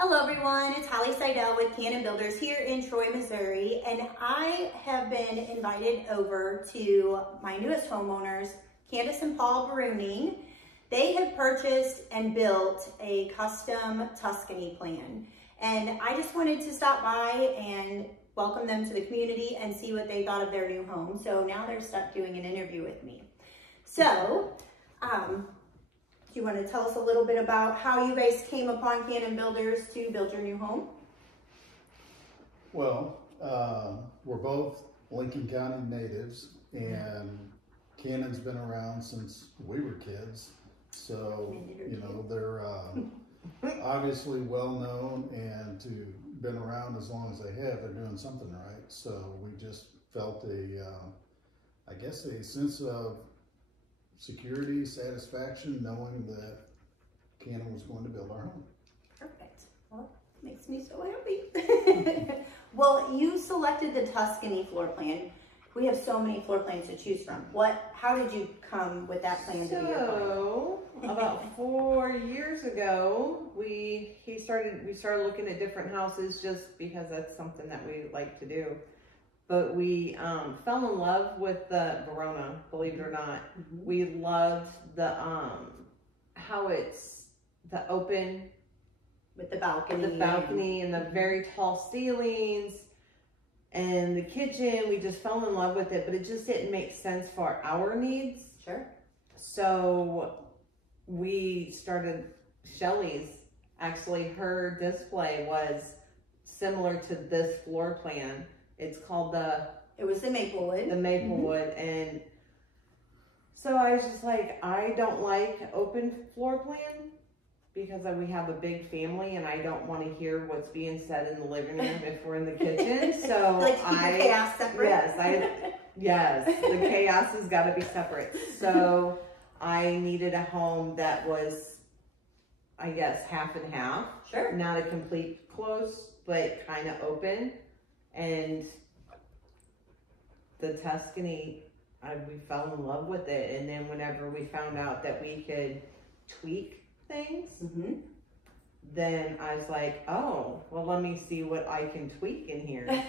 Hello everyone, it's Holly Seidel with Cannon Builders here in Troy, Missouri, and I have been invited over to my newest homeowners, Candace and Paul Bruning. They have purchased and built a custom Tuscany plan, and I just wanted to stop by and welcome them to the community and see what they thought of their new home. So now they're stuck doing an interview with me. So, do you want to tell us a little bit about how you guys came upon Cannon Builders to build your new home? Well, we're both Lincoln County natives, and Cannon's been around since we were kids. So, you know, they're obviously well known, and to been around as long as they have, they're doing something right. So we just felt I guess a sense of security, satisfaction, knowing that Cannon was going to build our home. Perfect. Well, makes me so happy. Well, you selected the Tuscany floor plan. We have so many floor plans to choose from. How did you come with that plan to be your plan? So, about 4 years ago, we started looking at different houses just because that's something that we like to do. But we fell in love with the Verona, believe it or not. Mm-hmm. We loved the how it's the open With the balcony. and the very tall ceilings and the kitchen. We just fell in love with it, but it just didn't make sense for our needs. Sure. So we started Shelly's. Actually, her display was similar to this floor plan. It's called It was the Maplewood. Maplewood. And so I was just like, I don't like open floor plan because we have a big family and I don't want to hear what's being said in the living room if we're in the kitchen. So like to keep the chaos separate. Yes, the chaos has got to be separate. So I needed a home that was, I guess, half and half. Sure. Not a complete close, but kind of open. And the Tuscany, we fell in love with it. And then whenever we found out that we could tweak things, then I was like, oh, well, let me see what I can tweak in here.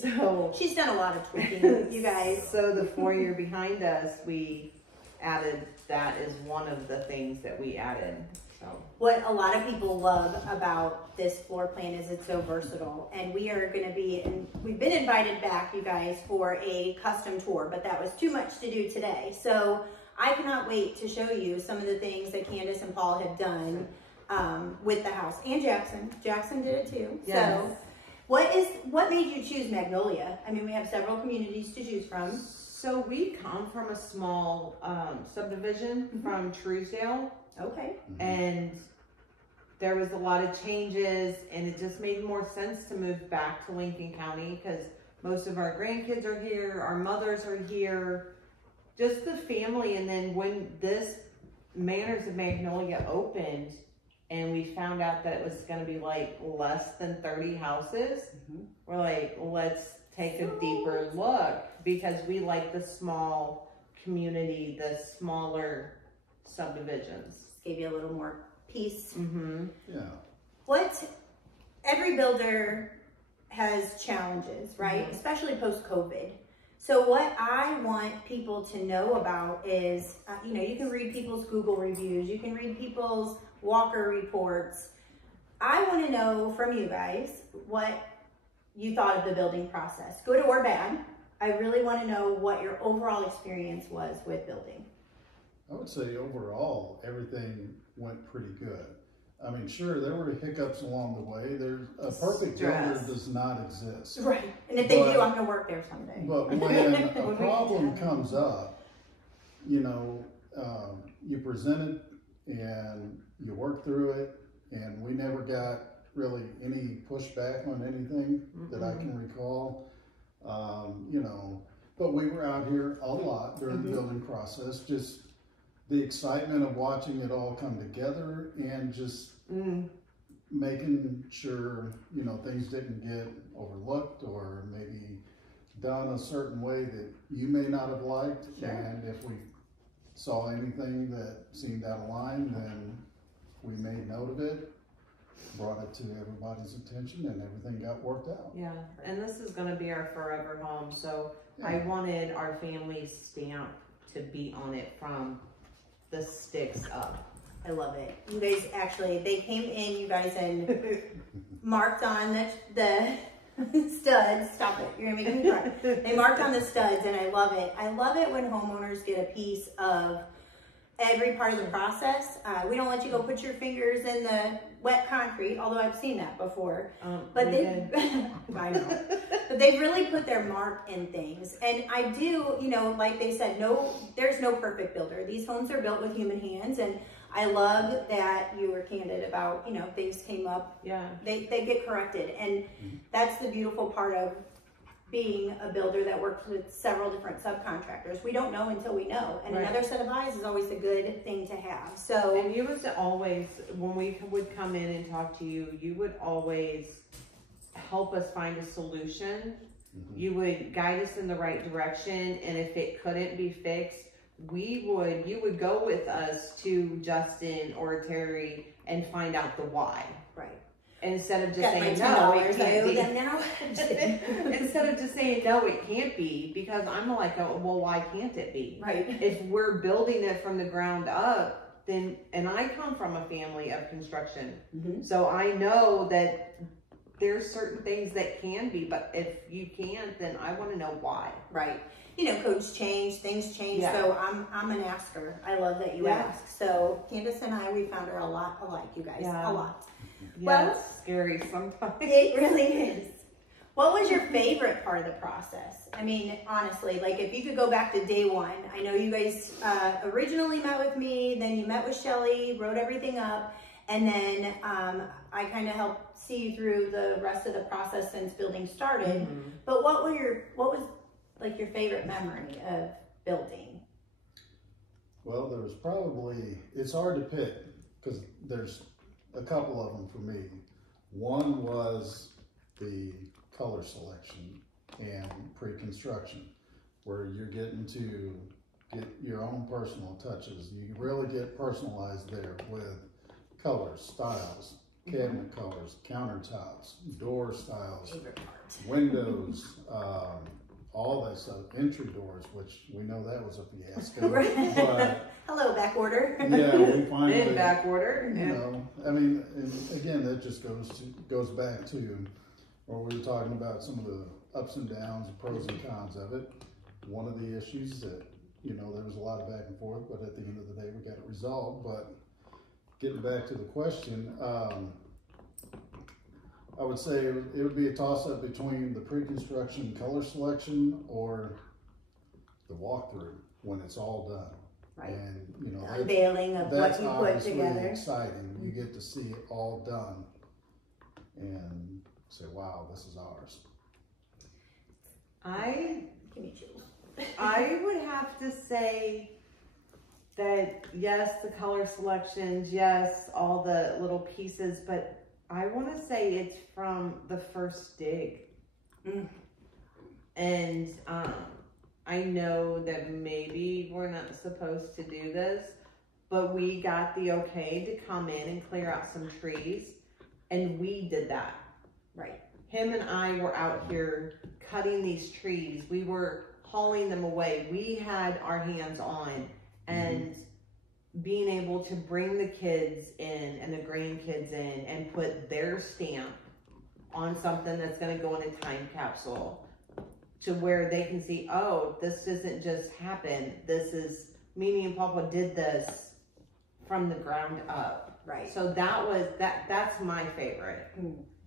So she's done a lot of tweaking, you guys. So the foyer behind us, we added that as one of the things that we added. So what a lot of people love about this floor plan is it's so versatile, and we are going to be we've been invited back, you guys, for a custom tour, but that was too much to do today. So I cannot wait to show you some of the things that Candace and Paul have done with the house, and Jackson did it too. Yes. So what made you choose Magnolia? I mean, we have several communities to choose from. So we come from a small subdivision from Truesdale. Okay. And there was a lot of changes, and it just made more sense to move back to Lincoln County because most of our grandkids are here, our mothers are here, just the family. And then when this Manors of Magnolia opened and we found out that it was going to be like less than 30 houses, we're like, let's take a deeper look because we like the small community, the smaller subdivisions. Gave you a little more peace. Yeah. Every builder has challenges, right? Especially post-COVID. So what I want people to know about is, you know, you can read people's Google reviews, you can read people's Walker reports. I want to know from you guys what you thought of the building process, good or bad. I really want to know what your overall experience was with building. I would say overall, everything went pretty good. I mean, sure, there were hiccups along the way. There's a perfect builder does not exist. Right. And if they do, I'm going to work there someday. But when a problem comes up, you know, you present it and you work through it, and we never got really any pushback on anything that I can recall. You know, but we were out here a lot during the building process, just the excitement of watching it all come together and just making sure, you know, things didn't get overlooked or maybe done a certain way that you may not have liked. Sure. And if we saw anything that seemed out of line, then we made note of it. brought it to everybody's attention and everything got worked out. Yeah, and this is gonna be our forever home, so Yeah. I wanted our family stamp to be on it from the sticks up. I love it. You guys actually, they came in, you guys, and marked on the studs. Stop it. You're going to make me cry. They marked on the studs, and I love it. I love it when homeowners get a piece of every part of the process. We don't let you go put your fingers in the wet concrete, although I've seen that before. But they, I know. But they've really put their mark in things. And I do, you know, like they said, there's no perfect builder. These homes are built with human hands, and I love that you were candid about, you know, things came up. Yeah. They get corrected. And that's the beautiful part of being a builder that works with several different subcontractors. We don't know until we know. And Right. another set of eyes is always a good thing to have. So, And you was always, when we would come in and talk to you, you would always help us find a solution. You would guide us in the right direction, and if it couldn't be fixed, you would go with us to Justin or Terry and find out the why. right. Instead of just Got my saying $10 no, I it owe can't them be. now. Just kidding. Instead of just saying no, it can't be, because I'm like, oh, well, why can't it be? Right. If we're building it from the ground up, then, and I come from a family of construction, so I know that there's certain things that can be, but if you can't, then I want to know why. Right. You know, codes change, things change. Yeah. So I'm an asker. I love that you Yeah. ask. So Candace and I, we found her a lot alike, you guys. Yeah. A lot. Yeah, Well- it's scary sometimes. It really is. What was your favorite part of the process? I mean, honestly, like if you could go back to day one, I know you guys originally met with me, then you met with Shelly, wrote everything up, and then I kind of helped see you through the rest of the process since building started. But what was like your favorite memory of building? Well, there was probably, it's hard to pick because there's a couple of them for me. One was the color selection and pre-construction, where you're getting to get your own personal touches. You really get personalized there with colors, styles, cabinet colors, countertops, door styles, Favorite part. windows, all that stuff, entry doors, which we know that was a fiasco. Right. But Hello, back order. yeah, we finally, In back order. you know, I mean, and again, that just goes back to where we were talking about some of the ups and downs, pros and cons of it. One of the issues that, you know, there was a lot of back and forth, but at the end of the day, we got it resolved. But getting back to the question, I would say it would be a toss-up between the pre-construction color selection or the walkthrough when it's all done. Right. And, you know, The unveiling of what that's you put obviously together. exciting. You get to see it all done and say, wow, this is ours. Give me chills. I would have to say that yes, the color selections, yes, all the little pieces, but I want to say it's from the first dig. And I know that maybe we're not supposed to do this, but we got the okay to come in and clear out some trees, and we did that. Right. Him and I were out here cutting these trees. We were hauling them away. We had our hands on, and being able to bring the kids in and the grandkids in and put their stamp on something that's going to go in a time capsule to where they can see, oh, this doesn't just happen. This is, Mimi and Papa did this from the ground up. Right. So that's my favorite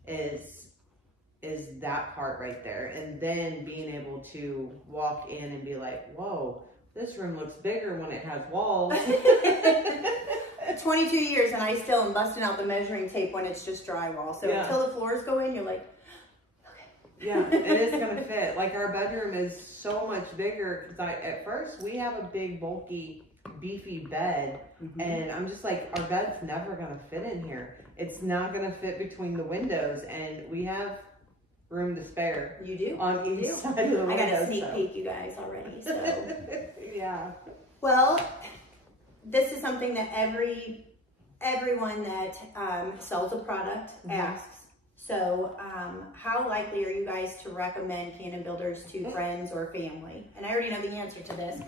is that part right there. And then being able to walk in and be like, whoa, this room looks bigger when it has walls. 22 years and I still am busting out the measuring tape when it's just drywall. So Yeah. until the floors go in, you're like, Yeah, it is going to fit. Like our bedroom is so much bigger because at first we have a big, bulky, beefy bed. And I'm just like, our bed's never going to fit in here. It's not going to fit between the windows, and we have room to spare you do. on You each do. side of the window. I got a sneak so. peek, you guys, already. So, Yeah. well, this is something that every everyone that sells a product asks. So, how likely are you guys to recommend Cannon Builders to friends or family? And I already know the answer to this.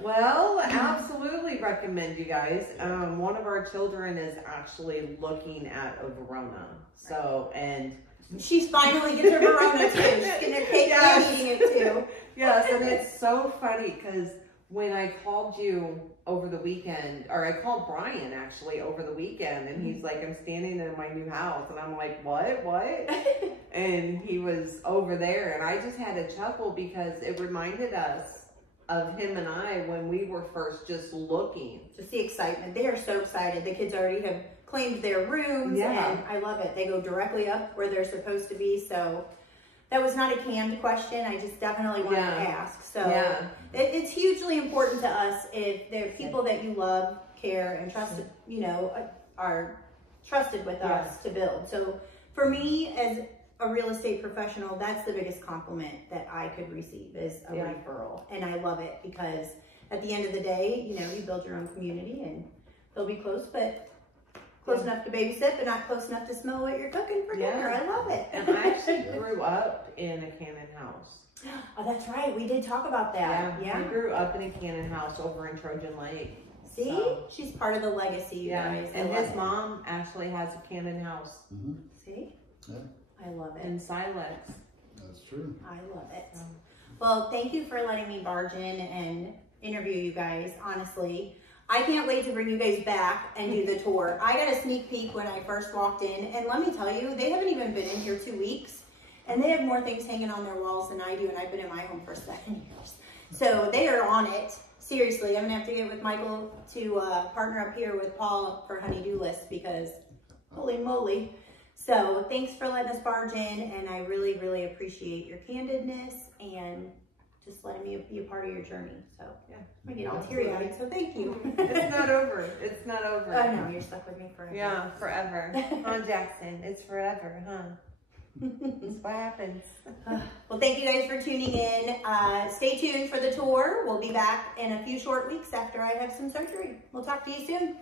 Well, absolutely recommend you guys. One of our children is actually looking at a Verona. So, and she's finally gets her Verona too. She's getting her cake and eating it too. yes, and it's so funny because when I called you over the weekend, or I called Brian actually over the weekend, and he's like, I'm standing in my new house, and I'm like, what? And he was over there, and I just had a chuckle because it reminded us of him and I when we were first just looking. Just the excitement. They are so excited. The kids already have claimed their rooms, and I love it. They go directly up where they're supposed to be, so that was not a canned question. I just definitely wanted to ask. So it's hugely important to us if there are people that you love, care, and trust, you know, are trusted with us to build. So for me, as a real estate professional, that's the biggest compliment that I could receive is a referral. And I love it because at the end of the day, you know, you build your own community and they'll be close, but close enough to babysit, but not close enough to smell what you're cooking for dinner. I love it. And I actually grew up in a Cannon house. Oh, that's right. We did talk about that. Yeah. We grew up in a Cannon house over in Trojan Lake. See? So, she's part of the legacy, you guys. And his mom actually has a Cannon house. See? Yeah. I love it. In Silex. That's true. I love it. Well, thank you for letting me barge in and interview you guys, honestly. I can't wait to bring you guys back and do the tour. I got a sneak peek when I first walked in, and let me tell you, they haven't even been in here 2 weeks, and they have more things hanging on their walls than I do, and I've been in my home for 7 years. So they are on it. Seriously, I'm gonna have to get with Michael to partner up here with Paul for honey-do list because holy moly. So thanks for letting us barge in, and I really, really appreciate your candidness and just letting me be a part of your journey. So I get all teary-eyed, so thank you. It's not over. It's not over. I know, you're stuck with me forever. Yeah, forever. Huh, Jackson? It's forever, huh? That's what happens. Well, thank you guys for tuning in. Stay tuned for the tour. We'll be back in a few short weeks after I have some surgery. We'll talk to you soon.